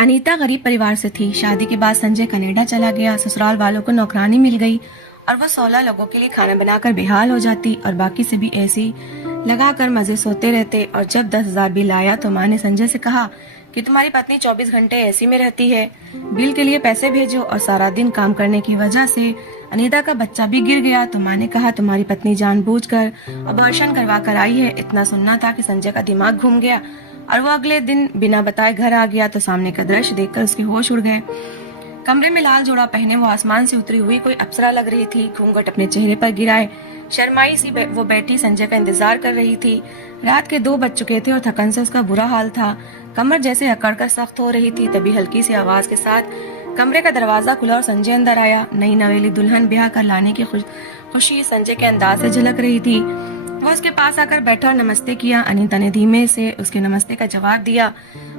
अनीता गरीब परिवार से थी। शादी के बाद संजय कनाडा चला गया। ससुराल वालों को नौकरानी मिल गई और वो 16 लोगों के लिए खाना बनाकर बेहाल हो जाती और बाकी से भी ऐसी लगाकर मजे सोते रहते। और जब 10,000 बिल आया तो माँ ने संजय से कहा कि तुम्हारी पत्नी 24 घंटे ऐसी में रहती है, बिल के लिए पैसे भेजो। और सारा दिन काम करने की वजह से अनीता का बच्चा भी गिर गया तो माँ ने कहा तुम्हारी पत्नी जानबूझकर अबॉर्शन करवा कर आई है। इतना सुनना था कि संजय का दिमाग घूम गया और वो अगले दिन बिना बताए घर आ गया तो सामने का दृश्य देखकर उसके होश उड़ गए। कमरे में लाल जोड़ा पहने वो आसमान से उतरी हुई कोई अप्सरा लग रही थी। घूंघट अपने चेहरे पर गिराए शर्माई सी वो बैठी संजय का इंतजार कर रही थी। रात के 2 बज चुके थे और थकन से उसका बुरा हाल था। कमर जैसे अकड़कर सख्त हो रही थी। तभी हल्की सी आवाज के साथ कमरे का दरवाजा खुला और संजय अंदर आया। नई नवेली दुल्हन ब्याह कर लाने की खुशी संजय के अंदाज से झलक रही थी। वो उसके पास आकर बैठा और नमस्ते किया। अनीता ने धीमे से उसके नमस्ते का जवाब दिया।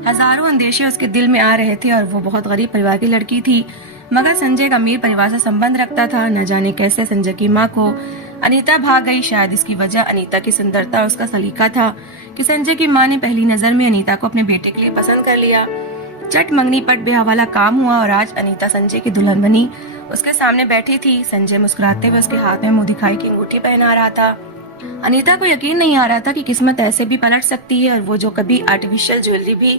हजारों अंदेशे उसके दिल में आ रहे थे और वो बहुत गरीब परिवार की लड़की थी, मगर संजय एक अमीर परिवार से संबंध रखता था। न जाने कैसे संजय की माँ को अनीता भाग गई। शायद इसकी वजह अनीता की सुंदरता और उसका सलीका था कि संजय की माँ ने पहली नजर में अनीता को अपने बेटे के लिए पसंद कर लिया। चट मंगनी पट ब्याह वाला काम हुआ और आज अनीता संजय की दुल्हन बनी उसके सामने बैठी थी। संजय मुस्कुराते हुए उसके हाथ में मुंह दिखाई की अंगूठी पहना रहा था। अनीता को यकीन नहीं आ रहा था कि किस्मत ऐसे भी पलट सकती है और वो जो कभी आर्टिफिशियल ज्वेलरी भी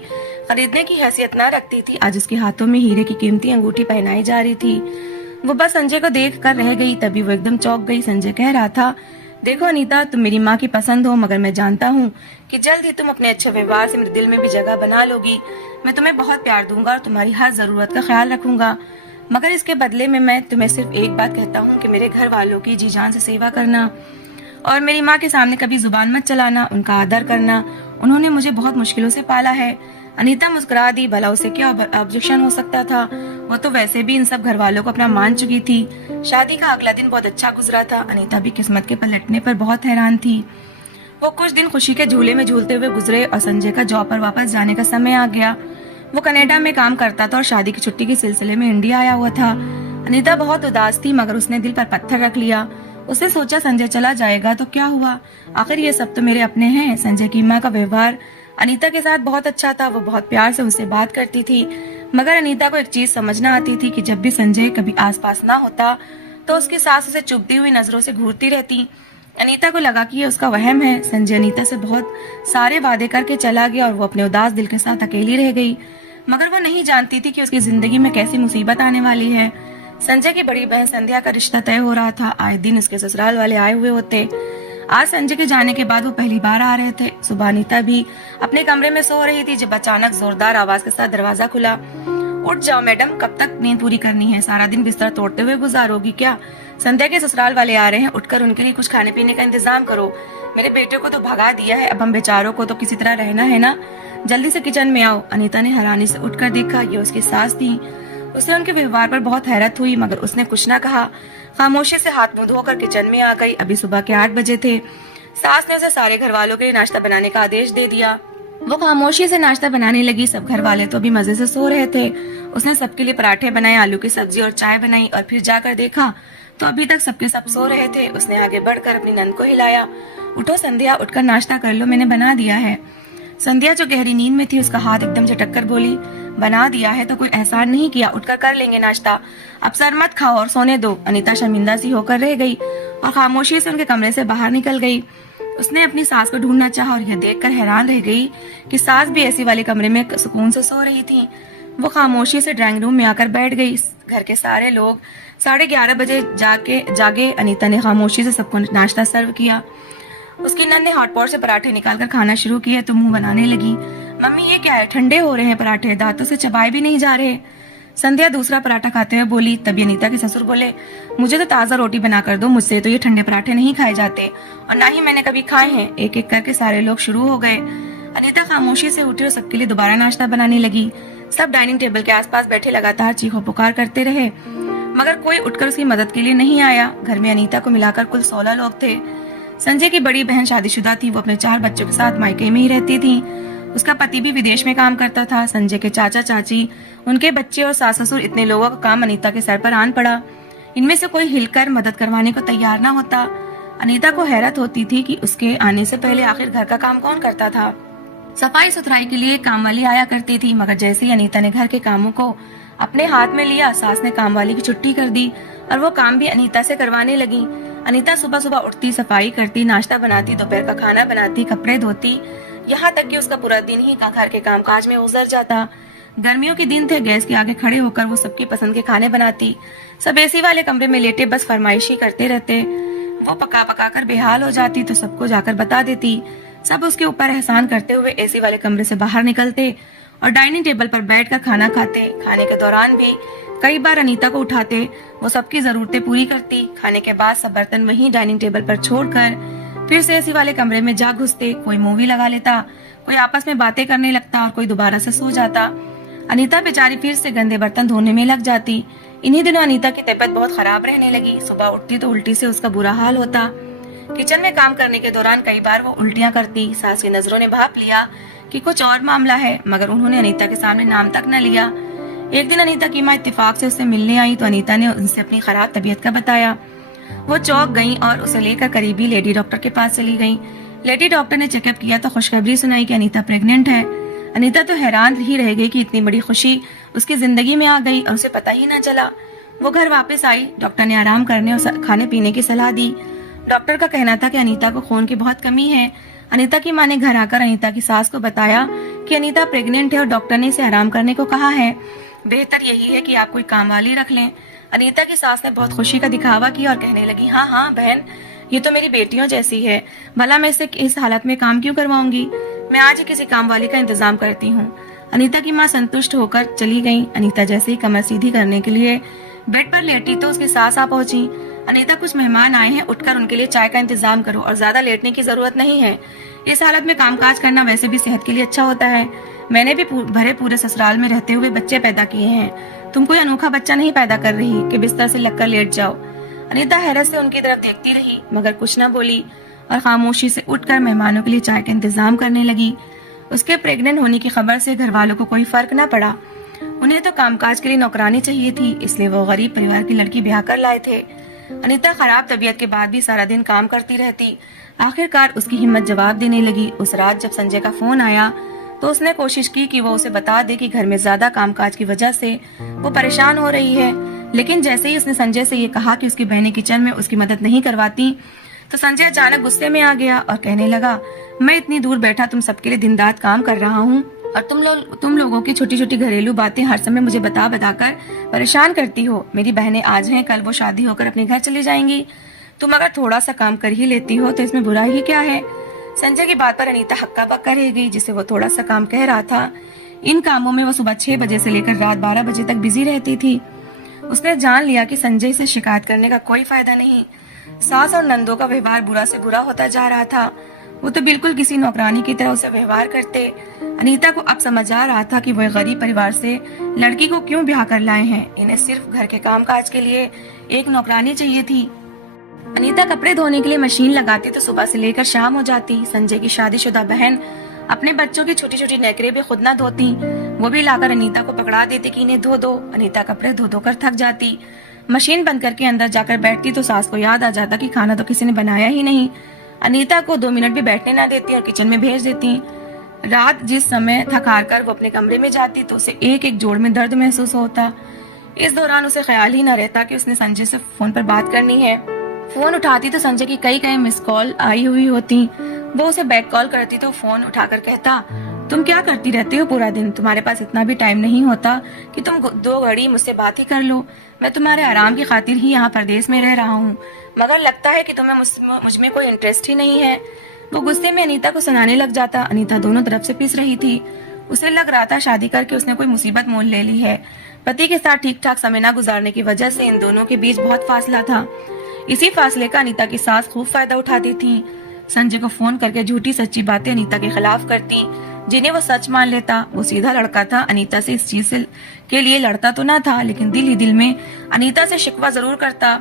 खरीदने की हैसियत न रखती थी, आज उसके हाथों में हीरे की कीमती अंगूठी पहनाई जा रही थी। वो बस संजय को देख कर रह गई। तभी वो एकदम चौंक गई। संजय कह रहा था, देखो अनीता, तुम मेरी माँ की पसंद हो, मगर मैं जानता हूँ कि जल्द ही तुम अपने अच्छे व्यवहार से मेरे दिल में भी जगह बना लोगी। मैं तुम्हें बहुत प्यार दूंगा और तुम्हारी हर जरूरत का ख्याल रखूंगा, मगर इसके बदले में मैं तुम्हें सिर्फ एक बात कहता हूँ कि मेरे घर वालों की जी जान से सेवा करना और मेरी माँ के सामने कभी जुबान मत चलाना, उनका आदर करना। उन्होंने मुझे बहुत मुश्किलों से पाला है। अनीता मुस्कुरा दी। भला उसे क्या ऑब्जेक्शन हो सकता था? वो तो वैसे भी इन सब घर वालों को अपना मान चुकी थी। शादी का अगला दिन बहुत अच्छा गुजरा था। अनीता भी किस्मत के पलटने पर बहुत हैरान थी। वो कुछ दिन खुशी के झूले में झूलते हुए गुजरे और संजय का जॉब पर वापस जाने का समय आ गया। वो कनाडा में काम करता था और शादी की छुट्टी के सिलसिले में इंडिया आया हुआ था। अनीता बहुत उदास थी, मगर उसने दिल पर पत्थर रख लिया। उसने सोचा संजय चला जाएगा तो क्या हुआ, आखिर ये सब तो मेरे अपने हैं। संजय की माँ का व्यवहार अनीता के साथ बहुत अच्छा था। वो बहुत प्यार से उससे बात करती थी, मगर अनीता को एक चीज समझ न आती थी कि जब भी संजय कभी आसपास ना होता तो उसकी सास उसे चुभती हुई नजरों से घूरती रहती। अनीता को लगा कि ये उसका वहम है। संजय अनीता से बहुत सारे वादे करके चला गया और वो अपने उदास दिल के साथ अकेली रह गई, मगर वो नहीं जानती थी कि उसकी जिंदगी में कैसी मुसीबत आने वाली है। संजय की बड़ी बहन संध्या का रिश्ता तय हो रहा था। आए दिन उसके ससुराल वाले आए हुए होते। आज संजय के जाने के बाद वो पहली बार आ रहे थे। सुबह अनीता भी अपने कमरे में सो रही थी जब अचानक जोरदार आवाज के साथ दरवाजा खुला। उठ जाओ मैडम, कब तक नींद पूरी करनी है? सारा दिन बिस्तर तोड़ते हुए गुजारोगी क्या? संध्या के ससुराल वाले आ रहे हैं, उठकर उनके लिए कुछ खाने पीने का इंतजाम करो। मेरे बेटे को तो भगा दिया है, अब हम बेचारों को तो किसी तरह रहना है ना। जल्दी से किचन में आओ। अनीता ने हैरानी से उठकर देखा, ये उसकी सास थी। उसे उनके व्यवहार पर बहुत हैरत हुई, मगर उसने कुछ न कहा। खामोशी से हाथ मुंह धोकर किचन में आ गई। अभी सुबह के 8 बजे थे। सास ने उसे सारे घर वालों के लिए नाश्ता बनाने का आदेश दे दिया। वो खामोशी से नाश्ता बनाने लगी। सब घर वाले तो अभी मजे से सो रहे थे। उसने सबके लिए पराठे बनाए, आलू की सब्जी और चाय बनाई और फिर जाकर देखा तो अभी तक सबके सब सो रहे थे। उसने आगे बढ़कर अपनी नंद को हिलाया, उठो संध्या, उठकर नाश्ता कर लो, मैंने बना दिया है। संध्या जो गहरी नींद में थी, उसका हाथ एकदम झटक कर बोली, बना दिया है तो कोई एहसान नहीं किया, उठकर कर लेंगे नाश्ता, अब सर मत खाओ और सोने दो। अनीता शर्मिंदा सी होकर रह गई और खामोशी से उनके कमरे से बाहर निकल गई। उसने अपनी सास को ढूंढना चाहा और यह देखकर हैरान रह गई कि सास भी ऐसी वाले कमरे में सुकून से सो रही थी। वो खामोशी से ड्राइंग रूम में आकर बैठ गई। घर के सारे लोग 11:30 बजे जागे। अनीता ने खामोशी से सबको नाश्ता सर्व किया। उसकी नंद ने हॉटपॉट से पराठे निकालकर खाना शुरू किया तो मुंह बनाने लगी, मम्मी ये क्या है, ठंडे हो रहे हैं पराठे, दांतों से चबाए भी नहीं जा रहे। संध्या दूसरा पराठा खाते हुए बोली। तभी अनीता के ससुर बोले, मुझे तो ताज़ा रोटी बना कर दो, मुझसे तो ये ठंडे पराठे नहीं खाए जाते और ना ही मैंने कभी खाए हैं। एक एक करके सारे लोग शुरू हो गए। अनीता खामोशी से उठी और सबके लिए दोबारा नाश्ता बनाने लगी। सब डाइनिंग टेबल के आसपास बैठे लगातार चीखो पुकार करते रहे, मगर कोई उठकर उसकी मदद के लिए नहीं आया। घर में अनीता को मिलाकर कुल 16 लोग थे। संजय की बड़ी बहन शादीशुदा थी। वो अपने 4 बच्चों के साथ मायके में ही रहती थी। उसका पति भी विदेश में काम करता था। संजय के चाचा चाची, उनके बच्चे और सास ससुर, इतने लोगों का काम अनीता के सर पर आन पड़ा। इनमें से कोई हिलकर मदद करवाने को तैयार ना होता। अनीता को हैरत होती थी कि उसके आने से पहले आखिर घर का काम कौन करता था। सफाई सुथराई के लिए काम वाली आया करती थी, मगर जैसे ही अनीता ने घर के कामों को अपने हाथ में लिया, सास ने काम वाली की छुट्टी कर दी और वो काम भी अनीता से करवाने लगी। अनीता सुबह सुबह उठती, सफाई करती, नाश्ता बनाती, दोपहर का खाना बनाती, कपड़े धोती, यहाँ तक कि उसका पूरा दिन ही घर के कामकाज में गुजर जाता। गर्मियों के दिन थे, गैस के आगे खड़े होकर वो सबकी पसंद के खाने बनाती। सब एसी वाले कमरे में लेटे बस फरमाइशी करते रहते। वो पका पका कर बेहाल हो जाती तो सबको जाकर बता देती। सब उसके ऊपर एहसान करते हुए एसी वाले कमरे से बाहर निकलते और डाइनिंग टेबल पर बैठकर खाना खाते। खाने के दौरान भी कई बार अनीता को उठाते, वो सबकी जरूरतें पूरी करती। खाने के बाद सब बर्तन वहीं डाइनिंग टेबल पर छोड़कर फिर से एसी वाले कमरे में जा घुसते। कोई मूवी लगा लेता, कोई आपस में बातें करने लगता और कोई दोबारा से सो जाता। अनीता बेचारी फिर से गंदे बर्तन धोने में लग जाती। इन्हीं दिनों अनीता की तबीयत बहुत खराब रहने लगी। सुबह उठती तो उल्टी से उसका बुरा हाल होता। किचन में काम करने के दौरान कई बार वो उल्टियां करती। सास की नजरों ने भाप लिया कि कुछ और मामला है, मगर उन्होंने अनीता के सामने नाम तक न लिया। एक दिन अनीता की माँ इत्तेफाक से उससे मिलने आई तो अनीता ने उनसे अपनी खराब तबीयत का बताया। वो चौंक गई और उसे लेकर करीबी लेडी डॉक्टर के पास चली गई। लेडी डॉक्टर ने चेकअप किया तो खुशखबरी सुनाई कि अनीता प्रेग्नेंट है। अनीता तो हैरान ही रह गई कि इतनी बड़ी खुशी उसकी जिंदगी में आ गई और उसे पता ही न चला। वो घर वापस आई। डॉक्टर ने आराम करने और खाने पीने की सलाह दी। डॉक्टर का कहना था कि अनीता को खून की बहुत कमी है। अनीता की माँ ने घर आकर अनीता की सास को बताया कि अनीता प्रेग्नेंट है और डॉक्टर ने इसे आराम करने को कहा है। बेहतर यही है कि आप कोई काम वाली रख लें। अनीता की सास ने बहुत खुशी का दिखावा किया और कहने लगी, हाँ हाँ बहन, ये तो मेरी बेटियों जैसी है, भला मैं इसे इस हालत में काम क्यों करवाऊंगी, मैं आज ही किसी काम वाली का इंतजाम करती हूँ। अनीता की माँ संतुष्ट होकर चली गई। अनीता जैसे ही कमर सीधी करने के लिए बेड पर लेटी तो उसकी सास आ पहुंची। अनीता, कुछ मेहमान आए हैं, उठकर उनके लिए चाय का इंतजाम करो और ज्यादा लेटने की जरूरत नहीं है। इस हालत में कामकाज करना वैसे भी सेहत के लिए अच्छा होता है। मैंने भी भरे पूरे ससुराल में रहते हुए बच्चे पैदा किए हैं। तुम कोई अनोखा बच्चा नहीं पैदा कर रही कि बिस्तर से लगकर लेट जाओ। अनीता हैरत से उनकी तरफ देखती रही मगर कुछ न बोली और खामोशी से उठकर मेहमानों के लिए चाय का इंतजाम करने लगी। उसके प्रेग्नेंट होने की खबर से घर वालों को कोई फर्क न पड़ा। उन्हें तो कामकाज के लिए नौकरानी चाहिए थी, इसलिए वो गरीब परिवार की लड़की ब्याह कर लाए थे। अनीता खराब तबीयत के बाद भी सारा दिन काम करती रहती। आखिरकार उसकी हिम्मत जवाब देने लगी। उस रात जब संजय का फोन आया तो उसने कोशिश की कि वो उसे बता दे कि घर में ज्यादा कामकाज की वजह से वो परेशान हो रही है। लेकिन जैसे ही उसने संजय से ये कहा कि उसकी बहनें किचन में उसकी मदद नहीं करवाती तो संजय अचानक गुस्से में आ गया और कहने लगा, मैं इतनी दूर बैठा तुम सबके लिए दिन रात काम कर रहा हूँ और तुम लोगों की छोटी छोटी घरेलू बातें हर समय मुझे बता कर परेशान करती हो। मेरी बहनें आज हैं, कल वो शादी होकर अपने घर चली जाएंगी। तुम अगर थोड़ा सा काम कर ही लेती हो तो इसमें बुरा ही क्या है। संजय की बात पर अनीता हक्का बक्का रह गई। जिसे वो थोड़ा सा काम कह रहा था, इन कामों में वो सुबह 6 बजे से लेकर रात 12 बजे तक बिजी रहती थी। उसने जान लिया कि संजय से शिकायत करने का कोई फायदा नहीं। सास और नंदों का व्यवहार बुरा से बुरा होता जा रहा था। वो तो बिल्कुल किसी नौकरानी की तरह उसे व्यवहार करते। अनीता को अब समझ आ रहा था कि वह गरीब परिवार से लड़की को क्यों ब्याह कर लाए हैं। इन्हें सिर्फ घर के कामकाज के लिए एक नौकरानी चाहिए थी। अनीता कपड़े धोने के लिए मशीन लगाती तो सुबह से लेकर शाम हो जाती। संजय की शादीशुदा बहन अपने बच्चों की छोटी छोटी नखरे भी खुद ना धोती, वो भी लाकर अनीता को पकड़ा देती कि इन्हें धो दो। अनीता कपड़े धो कर थक जाती। मशीन बंद करके अंदर जाकर बैठती तो सास को याद आ जाता कि खाना तो किसी ने बनाया ही नहीं। अनीता को 2 मिनट भी बैठने ना देती और किचन में भेज देती। रात जिस समय थक हार कर वो अपने कमरे में जाती तो उसे एक एक जोड़ में दर्द महसूस होता। इस दौरान उसे ख्याल ही न रहता कि उसने संजय से फोन पर बात करनी है। फोन उठाती तो संजय की कई मिस कॉल आई हुई होती। वो उसे बैक कॉल करती तो फोन उठाकर कहता, तुम क्या करती रहती हो पूरा दिन, तुम्हारे पास इतना भी टाइम नहीं होता कि तुम 2 घड़ी मुझसे बात ही कर लो। मैं तुम्हारे आराम की खातिर ही यहाँ परदेश में रह रहा हूँ, मगर लगता है कि तुम्हें मुझ में कोई इंटरेस्ट ही नहीं है। वो गुस्से में अनीता को सुनाने लग जाता। अनीता दोनों तरफ से पिस रही थी। उसे लग रहा था शादी करके उसने कोई मुसीबत मोल ले ली है। पति के साथ ठीक ठाक समय न गुजारने की वजह से इन दोनों के बीच बहुत फासला था। इसी फासले का अनीता की सास खूब फायदा उठाती थी। संजय को फोन करके झूठी सच्ची बातें अनीता के खिलाफ करती, जिन्हें वो सच मान लेता। वो सीधा लड़का था, अनीता से इस चीज से के लिए लड़ता तो ना था, लेकिन दिल ही दिल में अनीता से शिकवा जरूर करता।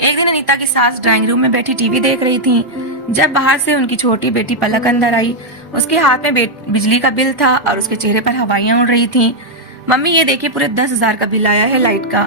एक दिन अनीता की सास ड्राइंग रूम में बैठी टीवी देख रही थी। जब बाहर से उनकी छोटी बेटी पलक अंदर आई, उसके हाथ में बिजली का बिल था और उसके चेहरे पर हवाइयां उड़ रही थी। मम्मी ये देखिए, पूरे 10,000 का बिल आया है लाइट का।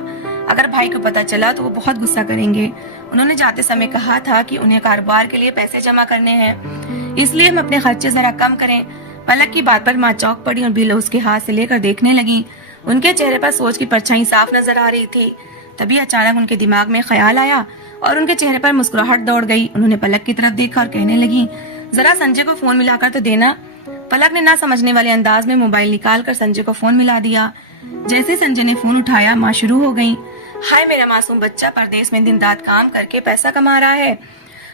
अगर भाई को पता चला तो वो बहुत गुस्सा करेंगे। उन्होंने जाते समय कहा था कि उन्हें कारोबार के लिए पैसे जमा करने हैं, इसलिए हम अपने खर्चे जरा कम करें। पलक की बात पर माँ चौंक पड़ी और बिल उसके हाथ से लेकर देखने लगी। उनके चेहरे पर सोच की परछाई साफ नजर आ रही थी। तभी अचानक उनके दिमाग में ख्याल आया और उनके चेहरे पर मुस्कुराहट दौड़ गई। उन्होंने पलक की तरफ देखा और कहने लगी, जरा संजय को फोन मिलाकर तो देना। पलक ने ना समझने वाले अंदाज में मोबाइल निकाल कर संजय को फोन मिला दिया। जैसे संजय ने फोन उठाया, माँ शुरू हो गई, हाय मेरा मासूम बच्चा परदेश में दिन रात काम करके पैसा कमा रहा है,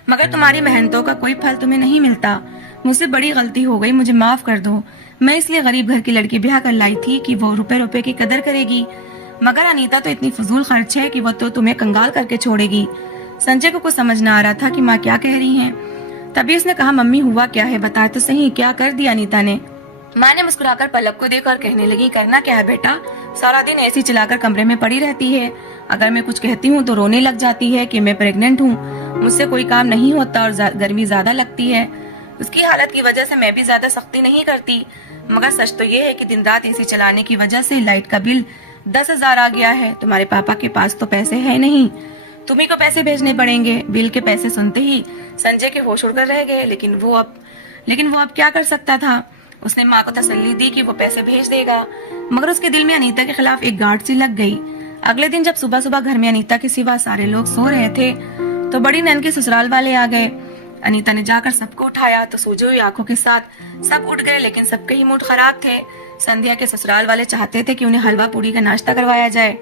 मगर तुम्हारी मेहनतों का कोई फल तुम्हें नहीं मिलता। मुझसे बड़ी गलती हो गई, मुझे माफ कर दो। मैं इसलिए गरीब घर की लड़की ब्याह कर लाई थी कि वो रुपए रुपए की कदर करेगी, मगर अनीता तो इतनी फजूल खर्च है कि वो तो तुम्हें कंगाल करके छोड़ेगी। संजय को कुछ समझ न आ रहा था कि माँ क्या कह रही हैं। तभी उसने कहा, मम्मी हुआ क्या है, बता तो सही, क्या कर दिया अनीता ने। माँ ने मुस्कुराकर पलक को देखकर कहने लगी, करना क्या है बेटा, सारा दिन एसी चलाकर कमरे में पड़ी रहती है। अगर मैं कुछ कहती हूँ तो रोने लग जाती है कि मैं प्रेग्नेंट हूँ, मुझसे कोई काम नहीं होता और गर्मी ज्यादा लगती है। उसकी हालत की वजह से मैं भी ज्यादा सख्ती नहीं करती, मगर सच तो ये है कि दिन रात एसी चलाने की वजह से लाइट का बिल 10,000 आ गया है। तुम्हारे पापा के पास तो पैसे है नहीं, तुम्ही को पैसे भेजने पड़ेंगे। बिल के पैसे सुनते ही संजय के होश उड़कर रह गए, लेकिन वो अब क्या कर सकता था। उसने माँ को तसल्ली दी कि वो पैसे भेज देगा, मगर उसके दिल में अनीता के खिलाफ एक गांठ सी लग गई। अगले दिन जब सुबह सुबह घर में अनीता के सिवा सारे लोग सो रहे थे तो बड़ी नैन के ससुराल वाले आ गए। अनीता ने जाकर सबको उठाया तो सूजी हुई आंखों के साथ सब उठ गए, लेकिन सबके ही मूड खराब थे। संध्या के ससुराल वाले चाहते थे कि उन्हें हलवा पूड़ी का नाश्ता करवाया जाए।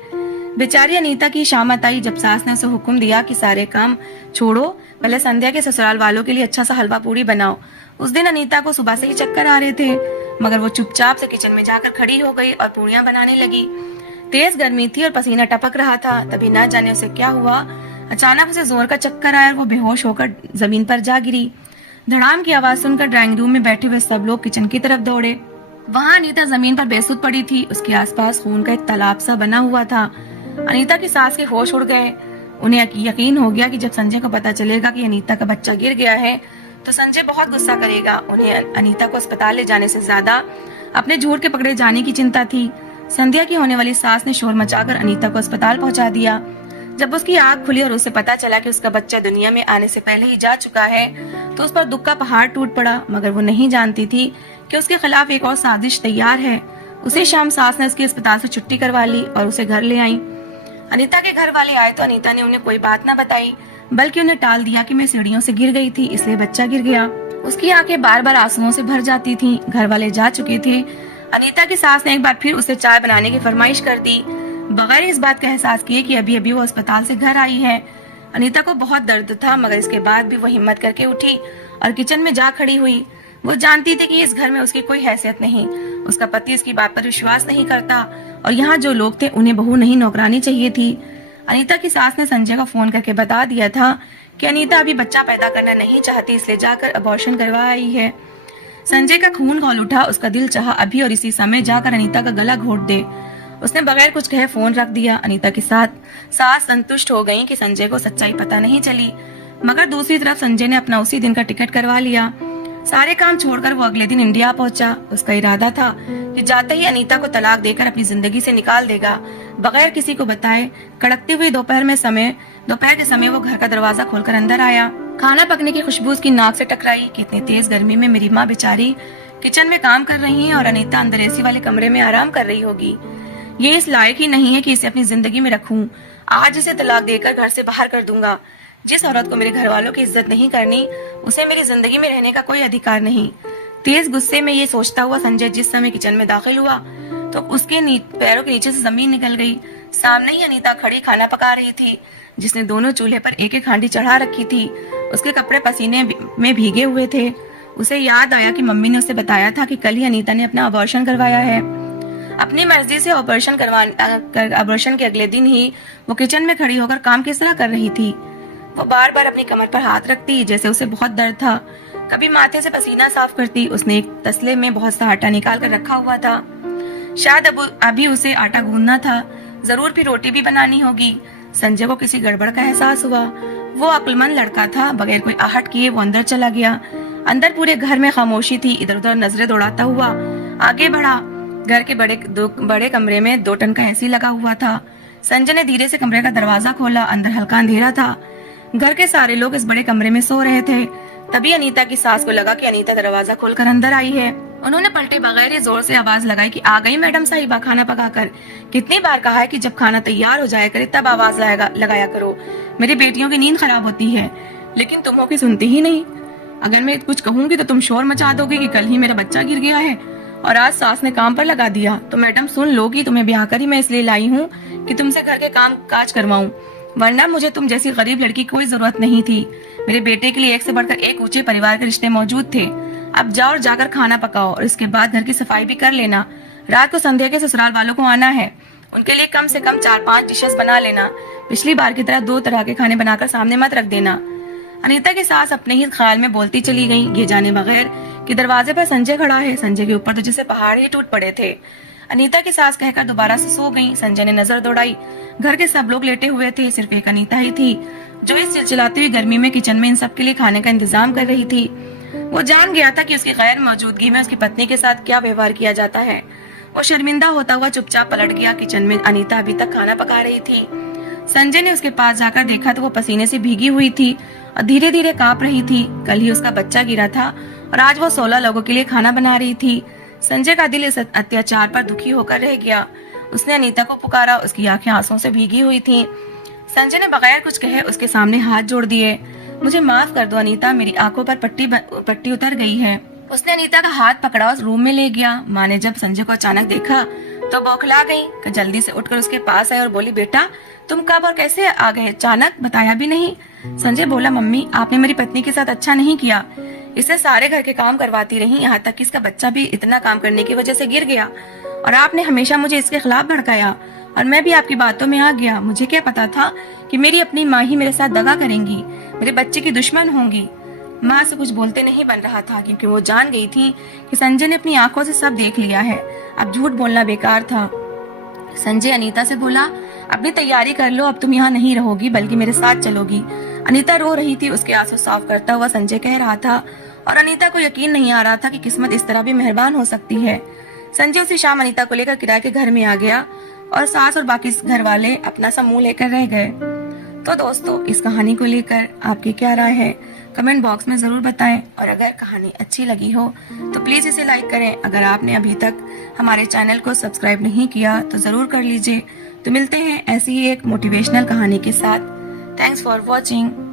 बेचारी अनीता की शामत आई जब सास ने उसे हुक्म दिया कि सारे काम छोड़ो, पहले संध्या के ससुराल वालों के लिए अच्छा सा हलवा पूड़ी बनाओ। उस दिन अनीता को सुबह से ही चक्कर आ रहे थे, मगर वो चुपचाप से किचन में जाकर खड़ी हो गई और पूड़ियां बनाने लगी। तेज गर्मी थी और पसीना टपक रहा था। तभी ना जाने उसे क्या हुआ, अचानक उसे जोर का चक्कर आया और वो बेहोश होकर जमीन पर जा गिरी। धड़ाम की आवाज सुनकर ड्राइंग रूम में बैठे हुए सब लोग किचन की तरफ दौड़े। वहां अनीता जमीन पर बेसुध पड़ी थी, उसके आसपास खून का एक तालाब सा बना हुआ था। अनीता की सास के होश उड़ गए। उन्हें यकीन हो गया कि जब संजय को पता चलेगा कि अनीता का बच्चा गिर गया है तो संजय बहुत गुस्सा करेगा। उन्हें अनीता को अस्पताल ले जाने से ज्यादा अपने झूठ के पकड़े जाने की चिंता थी। संध्या की होने वाली सास ने शोर मचाकर अनीता को अस्पताल पहुंचा दिया। जब उसकी आंख खुली और उसे पता चला कि उसका बच्चा दुनिया में आने से पहले ही जा चुका है तो उस पर दुख का पहाड़ टूट पड़ा, मगर वो नहीं जानती थी कि उसके खिलाफ एक और साजिश तैयार है। उसी शाम सास ने उसकी अस्पताल से छुट्टी करवा ली और उसे घर ले आई। अनीता के घर वाले आए तो अनीता ने उन्हें कोई बात न बताई, बल्कि उन्हें टाल दिया कि मैं सीढ़ियों से गिर गई थी इसलिए बच्चा गिर गया। उसकी आंखें बार बार आंसुओं से भर जाती थीं। घर वाले जा चुके थे। अनीता की सास ने एक बार फिर उसे चाय बनाने की फरमाइश कर दी, बगैर इस बात का एहसास किए कि अभी अभी वो अस्पताल से घर आई है। अनीता को बहुत दर्द था, मगर इसके बाद भी वो हिम्मत करके उठी और किचन में जा खड़ी हुई। वो जानती थी कि इस घर में उसकी कोई हैसियत नहीं, उसका पति इसकी बात पर विश्वास नहीं करता और यहाँ जो लोग थे उन्हें बहू नहीं नौकरानी चाहिए थी। अनीता की सास ने संजय को फोन करके बता दिया था कि अनीता अभी बच्चा पैदा करना नहीं चाहती, इसलिए जाकर अबॉर्शन करवा आई है। संजय का खून खौल उठा। उसका दिल चाहा अभी और इसी समय जाकर अनीता का गला घोट दे। उसने बगैर कुछ कहे फोन रख दिया। अनीता के साथ सास संतुष्ट हो गई कि संजय को सच्चाई पता नहीं चली, मगर दूसरी तरफ संजय ने अपना उसी दिन का टिकट करवा लिया। सारे काम छोड़कर वो अगले दिन इंडिया पहुंचा। उसका इरादा था कि जाते ही अनीता को तलाक देकर अपनी जिंदगी से निकाल देगा, बगैर किसी को बताए। कड़कती हुई दोपहर के समय वो घर का दरवाजा खोलकर अंदर आया। खाना पकने की खुशबू उसकी नाक से टकराई कि इतनी तेज गर्मी में मेरी माँ बेचारी किचन में काम कर रही है और अनीता अंदर एसी वाले कमरे में आराम कर रही होगी। ये इस लायक ही नहीं है कि इसे अपनी जिंदगी में रखूं। आज इसे तलाक देकर घर से बाहर कर दूंगा। जिस औरत को मेरे घर वालों की इज्जत नहीं करनी, उसे मेरी जिंदगी में रहने का कोई अधिकार नहीं। तेज गुस्से में ये सोचता हुआ संजय जिस समय किचन में दाखिल हुआ तो उसके पैरों के नीचे से जमीन निकल गई। सामने ही अनीता खड़ी खाना पका रही थी, जिसने दोनों चूल्हे पर एक एक हांडी चढ़ा रखी थी। उसके कपड़े पसीने में भीगे हुए थे। उसे याद आया कि मम्मी ने उसे बताया था कि कल ही अनीता ने अपना अबॉर्शन करवाया है। अपनी मर्जी से ऑपरेशन के अगले दिन ही वो किचन में खड़ी होकर काम किस तरह कर रही थी। वो बार बार अपनी कमर पर हाथ रखती जैसे उसे बहुत दर्द था, कभी माथे से पसीना साफ करती। उसने एक तसले में बहुत सा आटा निकाल कर रखा हुआ था, शायद अभी उसे आटा गूंदना था, जरूर भी रोटी भी बनानी होगी। संजय को किसी गड़बड़ का एहसास हुआ। वो अक्लमंद लड़का था, बगैर कोई आहट किए वो अंदर चला गया। अंदर पूरे घर में खामोशी थी। इधर उधर नजरें दौड़ाता हुआ आगे बढ़ा। घर के बड़े कमरे में 2 टन का एसी लगा हुआ था। संजय ने धीरे से कमरे का दरवाजा खोला। अंदर हल्का अंधेरा था। घर के सारे लोग इस बड़े कमरे में सो रहे थे। तभी अनीता की सास को लगा कि अनीता दरवाजा खोलकर अंदर आई है। उन्होंने पलटे बगैर ही जोर से आवाज लगाई कि आ गई मैडम साहिबा खाना पकाकर। कितनी बार कहा है कि जब खाना तैयार हो जाया करे तब आवाज लगाया करो। मेरी बेटियों की नींद खराब होती है, लेकिन तुमों की सुनती ही नहीं। अगर मैं कुछ कहूंगी तो तुम शोर मचा दोगे कि कल ही मेरा बच्चा गिर गया है और आज सास ने काम पर लगा दिया। तो मैडम सुन लो कि तुम्हें ब्याह कर ही मैं इसलिए लाई हूँ कि तुमसे घर के काम काज करवाऊं, वरना मुझे तुम जैसी गरीब लड़की कोई जरूरत नहीं थी। मेरे बेटे के लिए एक से बढ़कर एक ऊंचे परिवार के रिश्ते मौजूद थे। अब जाओ और जाकर खाना पकाओ और इसके बाद घर की सफाई भी कर लेना। रात को संध्या के ससुराल वालों को आना है, उनके लिए कम से कम 4-5 डिशेस बना लेना। पिछली बार की तरह 2 तरह के खाने बनाकर सामने मत रख देना। अनीता की सास अपने ही ख्याल में बोलती चली गई, ये जाने बगैर कि दरवाजे पर संजय खड़ा है। संजय के ऊपर तो जैसे पहाड़ ही टूट पड़े थे। अनीता की सास कहकर दोबारा से सो गई। संजय ने नजर दौड़ाई, घर के सब लोग लेटे हुए थे, सिर्फ एक अनीता ही थी जो इस चिलचिलाती हुई गर्मी में किचन में इन सब के लिए खाने का इंतजाम कर रही थी। वो जान गया था कि उसकी गैर मौजूदगी में उसकी पत्नी के साथ क्या व्यवहार किया जाता है। वो शर्मिंदा होता हुआ चुपचाप पलट गया। किचन में अनीता अभी तक खाना पका रही थी। संजय ने उसके पास जाकर देखा तो वो पसीने से भीगी हुई थी और धीरे धीरे कांप रही थी। कल ही उसका बच्चा गिरा था और आज वो 16 लोगों के लिए खाना बना रही थी। संजय का दिल इस अत्याचार पर दुखी होकर रह गया। उसने अनीता को पुकारा, उसकी आंखें आंसुओं से भीगी हुई थी। संजय ने बगैर कुछ कहे उसके सामने हाथ जोड़ दिए। मुझे माफ कर दो अनीता, मेरी आंखों पर पट्टी उतर गई है। उसने अनीता का हाथ पकड़ा और रूम में ले गया। माँ ने जब संजय को अचानक देखा तो बौखला गई, जल्दी से उठकर उसके पास आई और बोली, बेटा तुम कब और कैसे आ गए, अचानक बताया भी नहीं। संजय बोला, मम्मी आपने मेरी पत्नी के साथ अच्छा नहीं किया। इससे सारे घर के काम करवाती रही, यहाँ तक कि इसका बच्चा भी इतना काम करने की वजह से गिर गया और आपने हमेशा मुझे इसके खिलाफ भड़काया और मैं भी आपकी बातों में आ गया। मुझे क्या पता था कि मेरी अपनी माँ ही मेरे साथ दगा करेंगी, मेरे बच्चे की दुश्मन होंगी। माँ से कुछ बोलते नहीं बन रहा था क्योंकि वो जान गई थी कि संजय ने अपनी आंखों से सब देख लिया है। अब झूठ बोलना बेकार था। संजय अनीता से बोला, अपनी तैयारी कर लो, अब तुम यहाँ नहीं रहोगी बल्कि मेरे साथ चलोगी। अनीता रो रही थी, उसके आंसू साफ करता हुआ संजय कह रहा था और अनीता को यकीन नहीं आ रहा था कि किस्मत इस तरह भी मेहरबान हो सकती है। संजय उसी शाम अनीता को लेकर किराए के घर में आ गया और सास और बाकी घर वाले अपना सा मुंह लेकर रह गए। तो दोस्तों, इस कहानी को लेकर आपकी क्या राय है कमेंट बॉक्स में जरूर बताएं और अगर कहानी अच्छी लगी हो तो प्लीज इसे लाइक करें। अगर आपने अभी तक हमारे चैनल को सब्सक्राइब नहीं किया तो जरूर कर लीजिए। तो मिलते हैं ऐसी ही एक मोटिवेशनल कहानी के साथ। Thanks for watching.